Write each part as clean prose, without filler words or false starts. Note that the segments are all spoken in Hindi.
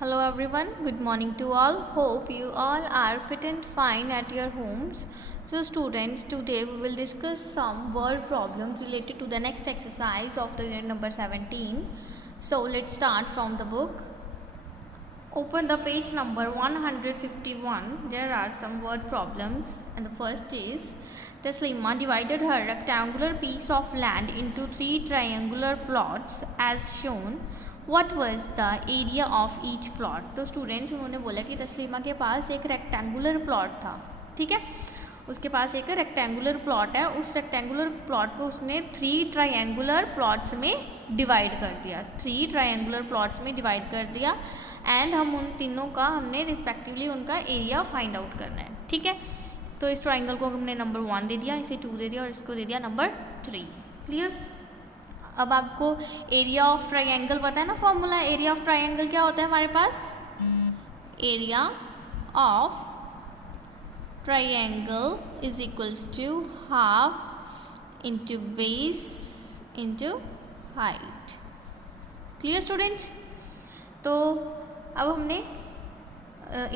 Hello everyone, good morning to all. Hope you all are fit and fine at your homes. So students, today we will discuss some word problems related to the next exercise of the unit number 17. So let's start from the book. Open the page number 151. There are some word problems and the first is Taslima divided her rectangular piece of land into 3 triangular plots as shown. What was the area of each plot? तो स्टूडेंट्स उन्होंने बोला कि तस्लीमा के पास एक रेक्टेंगुलर प्लॉट था, ठीक है, उसके पास एक रेक्टेंगुलर प्लॉट है, उस रेक्टेंगुलर प्लॉट को उसने 3 ट्रायंगुलर प्लॉट्स में डिवाइड कर दिया, 3 ट्रायंगुलर प्लॉट्स में डिवाइड कर दिया एंड हम उन तीनों का हमने रिस्पेक्टिवली उनका एरिया फाइंड आउट करना है, ठीक है। तो इस ट्रायंगल को हमने नंबर 1 दे दिया, इसे 2 दे दिया और इसको दे दिया नंबर 3। क्लियर। अब आपको एरिया ऑफ ट्रायंगल पता है ना, फॉर्मूला एरिया ऑफ ट्रायंगल क्या होता है हमारे पास, area of triangle is equals to half into base into height. Clear students. तो अब हमने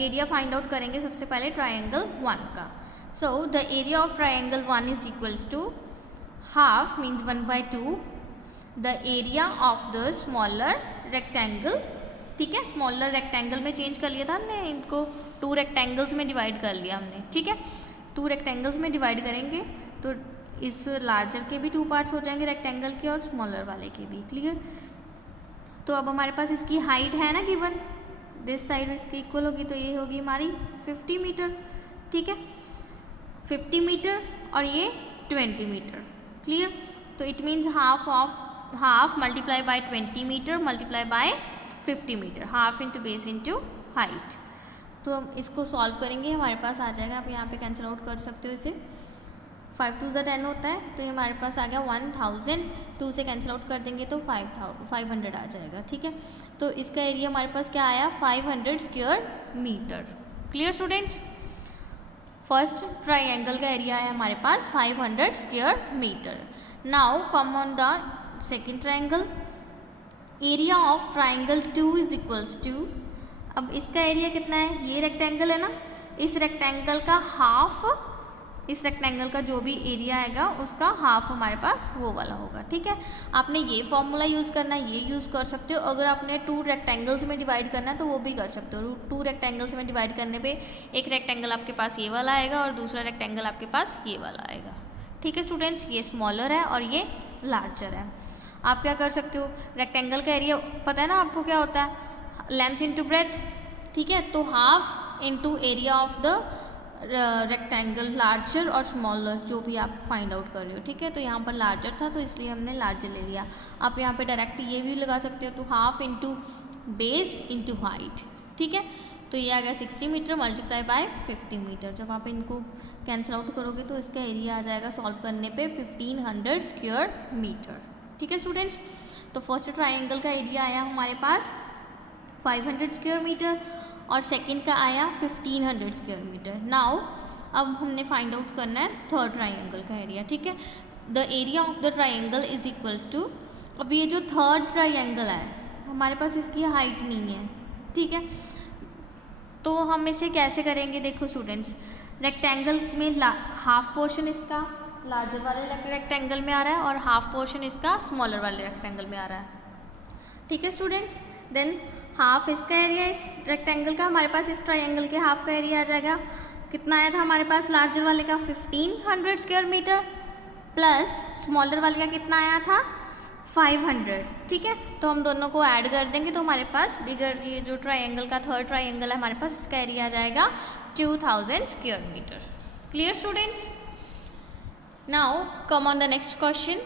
एरिया फाइंड आउट करेंगे सबसे पहले ट्रायंगल 1 का। So the area of triangle 1 is equals to half means 1/2 the area of the smaller rectangle, ठीक है, स्मॉलर रेक्टेंगल में चेंज कर लिया था हमने, इनको 2 रेक्टेंगल्स में डिवाइड कर लिया हमने, ठीक है। 2 रेक्टेंगल्स में डिवाइड करेंगे तो इस लार्जर के भी 2 पार्ट्स हो जाएंगे रेक्टेंगल के और स्मॉलर वाले के भी। क्लियर। तो अब हमारे पास इसकी हाइट है ना गिवन, दिस साइड इसकी इक्वल होगी तो ये होगी हमारी 50 मीटर, ठीक है, 50 मीटर और ये 20 मीटर। क्लियर। तो it means half multiply by 20 metre multiply by 50 metre, half into base into height. तो हम इसको सॉल्व करेंगे, हमारे पास आ जाएगा, आप यहाँ पे कैंसिल आउट कर सकते हो इसे, 5 2 10 होता है, तो ये हमारे पास आ गया 1000, 2 से कैंसिल आउट कर देंगे तो 500 आ जाएगा, ठीक है। तो इसका एरिया हमारे पास क्या आया, 500 square metre. Clear students. First triangle का एरिया है हमारे पास 500 square metre. Now come on the second triangle, area of triangle 2 is equals to, अब इसका एरिया कितना है, ये रेक्टेंगल है ना, इस रेक्टेंगल का हाफ, इस रेक्टेंगल का जो भी एरिया आएगा उसका हाफ हमारे पास वो वाला होगा, ठीक है। आपने ये फॉर्मूला यूज़ करना है, ये यूज़ कर सकते हो। अगर आपने 2 रेक्टेंगल्स में डिवाइड करना है तो वो भी कर सकते हो। 2 रेक्टेंगल्स में डिवाइड करने पे एक रेक्टेंगल आपके पास ये वाला आएगा और दूसरा रेक्टेंगल आपके पास ये वाला आएगा, ठीक है स्टूडेंट्स। ये स्मॉलर है और ये लार्जर है। आप क्या कर सकते हो, रेक्टेंगल का एरिया पता है ना आपको क्या होता है, लेंथ इंटू ब्रेथ, ठीक है। तो half into area of the rectangle, larger और स्मॉलर जो भी आप फाइंड आउट कर रहे हो, ठीक है। तो यहाँ पर लार्जर था तो इसलिए हमने लार्जर ले लिया। आप यहाँ पे डायरेक्ट ये भी लगा सकते हो, तो half into base into height, ठीक है। तो ये आ गया 60 मीटर मल्टीप्लाई बाय 50 मीटर। जब आप इनको कैंसिल आउट करोगे तो इसका एरिया आ जाएगा सॉल्व करने पे 1500 स्क्वायर मीटर, ठीक है स्टूडेंट्स। तो फर्स्ट ट्रायंगल का एरिया आया हमारे पास 500 स्क्वायर मीटर और सेकंड का आया 1500 स्क्वायर मीटर। नाउ अब हमने फाइंड आउट करना है थर्ड ट्रायंगल का एरिया, ठीक है। The area of the triangle is equals to, अब ये जो थर्ड ट्रायंगल है हमारे पास इसकी हाइट नहीं है, ठीक है। तो हम इसे कैसे करेंगे, देखो स्टूडेंट्स, रेक्टेंगल में हाफ पोर्शन इसका लार्जर वाले रेक्टेंगल में आ रहा है और हाफ पोर्शन इसका स्मॉलर वाले रेक्टेंगल में आ रहा है, ठीक है स्टूडेंट्स। देन हाफ इसका एरिया इस रेक्टेंगल का हमारे पास इस ट्रायंगल के हाफ का एरिया आ जाएगा, कितना आया था हमारे पास लार्जर वाले का 1500 स्क्वायर मीटर प्लस स्मॉलर वाले का कितना आया था 500, ठीक है। तो हम दोनों को ऐड कर देंगे तो हमारे पास बिगर, ये जो ट्रायंगल का थर्ड ट्रायंगल है हमारे पास, इसका एरिया आ जाएगा 2000 square metre. Clear students. Now come on the next question.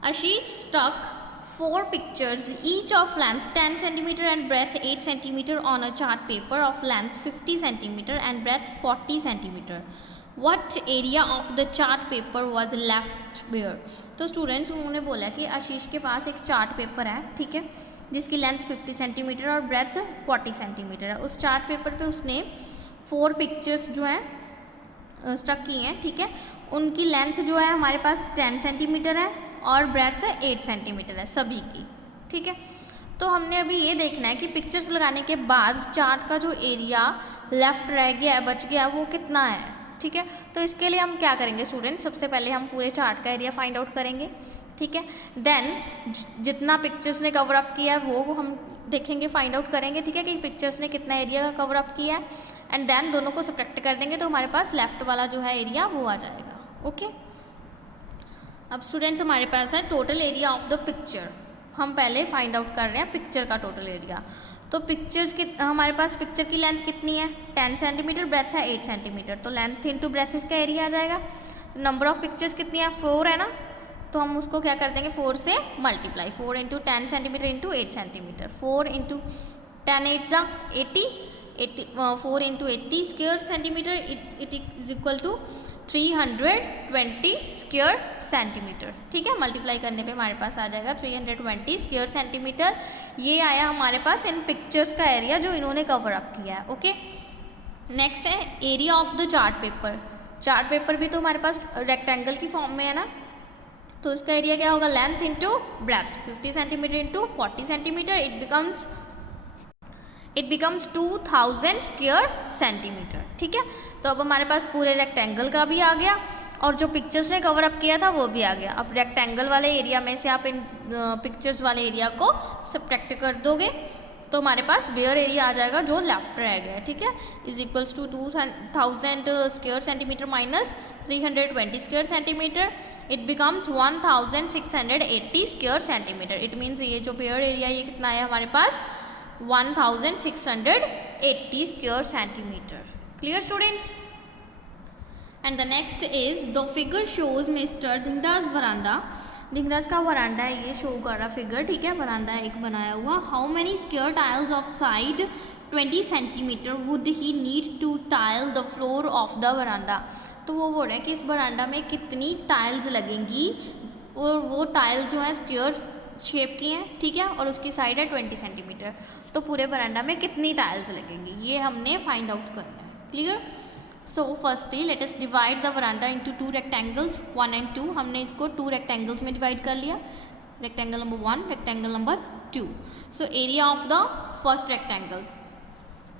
Ashish stuck 4 pictures each of length 10 cm and breadth 8 cm on a chart paper of length 50 cm and breadth 40 cm. What area of the chart paper was left bare? तो स्टूडेंट्स उन्होंने बोला कि आशीष के पास एक चार्ट पेपर है, ठीक है, जिसकी लेंथ 50 सेंटीमीटर और ब्रेथ 40 सेंटीमीटर है। उस चार्ट पेपर पे उसने 4 पिक्चर्स जो हैं स्टक की हैं, ठीक है। उनकी लेंथ जो है हमारे पास 10 सेंटीमीटर है और ब्रेथ 8 सेंटीमीटर है सभी की, ठीक है। तो हमने अभी ये देखना है कि पिक्चर्स लगाने के बाद चार्ट का जो एरिया लेफ्ट रह गया है, बच गया है, वो कितना है, ठीक है। तो इसके लिए हम क्या करेंगे स्टूडेंट, सबसे पहले हम पूरे चार्ट का एरिया फाइंड आउट करेंगे, ठीक है। देन जितना पिक्चर्स ने कवर अप किया है वो हम देखेंगे, फाइंड आउट करेंगे, ठीक है, कि पिक्चर्स ने कितना एरिया का कवर अप किया है, एंड देन दोनों को सब्ट्रैक्ट कर देंगे तो हमारे पास लेफ्ट वाला जो है एरिया वो आ जाएगा, ओके। अब स्टूडेंट्स हमारे पास है total area of the picture. हम पहले फाइंड आउट कर रहे हैं पिक्चर का टोटल एरिया। तो पिक्चर्स की हमारे पास पिक्चर की लेंथ कितनी है, 10 सेंटीमीटर, ब्रेथ है 8 सेंटीमीटर, तो लेंथ इंटू ब्रेथ इसका एरिया आ जाएगा। नंबर ऑफ पिक्चर्स कितनी है, 4 है ना, तो हम उसको क्या कर देंगे 4 से multiply, 4 into 10 centimetre into 8 centimetre, 4 into 10 8 जा 80, 4 into 80 square centimetre, it is equal to 320 square centimetre, ठीक है। मल्टीप्लाई करने पे हमारे पास आ जाएगा 320 स्क्वायर सेंटीमीटर। ये आया हमारे पास इन पिक्चर्स का एरिया जो इन्होंने कवर अप किया है, ओके। नेक्स्ट है area of the chart paper. Chart paper भी तो हमारे पास रेक्टेंगल की फॉर्म में है ना, तो उसका एरिया क्या होगा, length into breadth, 50 centimetre into 40 centimetre, it becomes 2000 square centimetre, ठीक है। तो अब हमारे पास पूरे रेक्टेंगल का भी आ गया और जो पिक्चर्स ने कवर अप किया था वो भी आ गया। अब रेक्टेंगल वाले एरिया में से आप इन पिक्चर्स वाले एरिया को सब्ट्रैक्ट कर दोगे तो हमारे पास बेयर एरिया आ जाएगा जो लेफ्ट रह गया, ठीक है, is equals to 2000 square centimetre minus 320 square centimetre, it becomes 1680 square centimetre. It means ये जो बेयर एरिया ये कितना है हमारे पास 1680 square centimetre. Clear students? And the next is the figure shows mister Dhingra's veranda. Dhingra's का वरांडा है, ये शो कर रहा फिगर, ठीक है, वरांडा है एक बनाया हुआ। How many square tiles of side 20 centimetre would he need to tile the floor of the verandah. तो वो बोल रहे हैं कि इस वरांडा में कितनी टाइल्स लगेंगी, और वो टाइल जो है स्क्वायर शेप की हैं, ठीक है, और उसकी साइड है 20 सेंटीमीटर। तो पूरे वरांडा में कितनी टाइल्स लगेंगी ये हमने फाइंड आउट करना है। Clear? So firstly let us divide the veranda into 2 rectangles 1 and 2। हमने इसको 2 रेक्टेंगल्स में डिवाइड कर लिया, rectangle number 1, rectangle number 2। So area of the first rectangle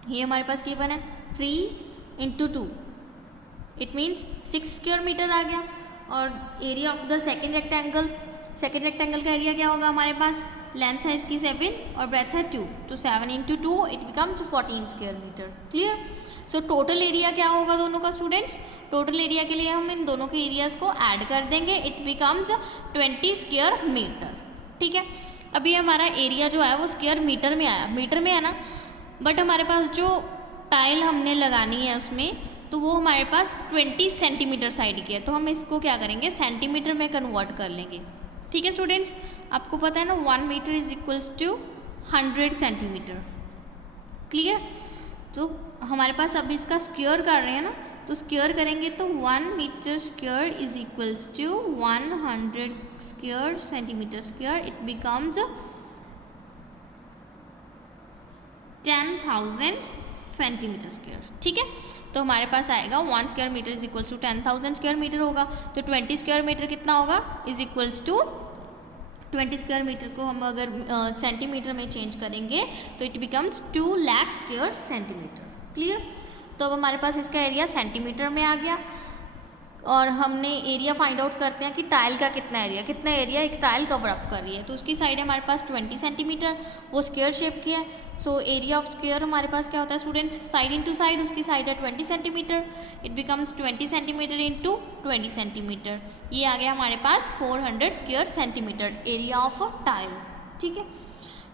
ये हमारे पास गिवन है 3 into 2, it means 6 square metre आ गया। और area of the second rectangle का एरिया क्या होगा हमारे पास, लेंथ है इसकी 7 और ब्रेथ है 2, तो 7 into 2 it becomes 14 square metre. Clear? So total area क्या होगा दोनों का स्टूडेंट्स, टोटल एरिया के लिए हम इन दोनों के एरियाज को ऐड कर देंगे, इट बिकम्स 20 स्क्वायर मीटर, ठीक है। अभी हमारा एरिया जो है वो स्क्वायर मीटर में आया, मीटर में है ना, बट हमारे पास जो टाइल हमने लगानी है उसमें तो वो हमारे पास 20 सेंटीमीटर साइड की है, तो हम इसको क्या करेंगे सेंटीमीटर में कन्वर्ट कर लेंगे, ठीक है स्टूडेंट्स। आपको पता है ना 1 metre is equals to 100 centimetre. Clear? तो हमारे पास अब इसका स्क्वायर कर रहे हैं ना, तो स्क्वायर करेंगे तो 1 metre square is equals to 100 square centimetre square, it becomes 10,000 centimetre square, ठीक है। तो हमारे पास आएगा 1 square metre is equals to 10,000 square metre होगा, तो 20 स्क्वायर मीटर कितना होगा is equals to 20 square metre को हम अगर सेंटीमीटर में चेंज करेंगे तो it becomes 2 lakh square centimetre. Clear? तो अब हमारे पास इसका एरिया सेंटीमीटर में आ गया और हमने एरिया फाइंड आउट करते हैं कि टाइल का कितना एरिया एक टाइल कवर अप कर रही है, तो उसकी साइड है हमारे पास 20 सेंटीमीटर, वो स्क्वायर शेप की है। सो एरिया ऑफ स्क्वायर हमारे पास क्या होता है स्टूडेंट्स, साइड इंटू साइड, उसकी साइड है 20 centimetre, it becomes 20 centimetre into 20 centimetre, ये आ गया हमारे पास 400 square centimetre area of tile, ठीक है।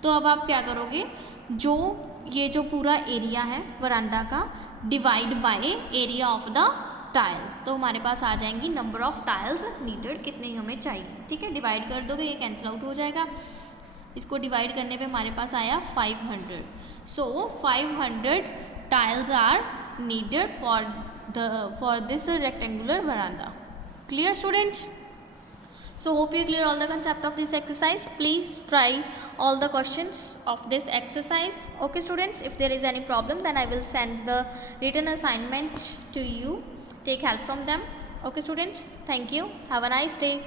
तो अब आप क्या करोगे, ये जो पूरा एरिया है वरांडा का divide by area of the tile, तो हमारे पास आ जाएंगी नंबर ऑफ टाइल्स नीडेड, कितनी हमें चाहिए, ठीक है। डिवाइड कर दोगे ये कैंसिल आउट हो जाएगा, इसको डिवाइड करने पे हमारे पास आया 500। So 500 tiles are needed for this rectangular verandah. Clear students? So hope you clear all the concept of this exercise. Please try all the questions of this exercise. Okay students, if there is any problem then I will send the written assignment to you. Take help from them. Okay students, thank you. Have a nice day.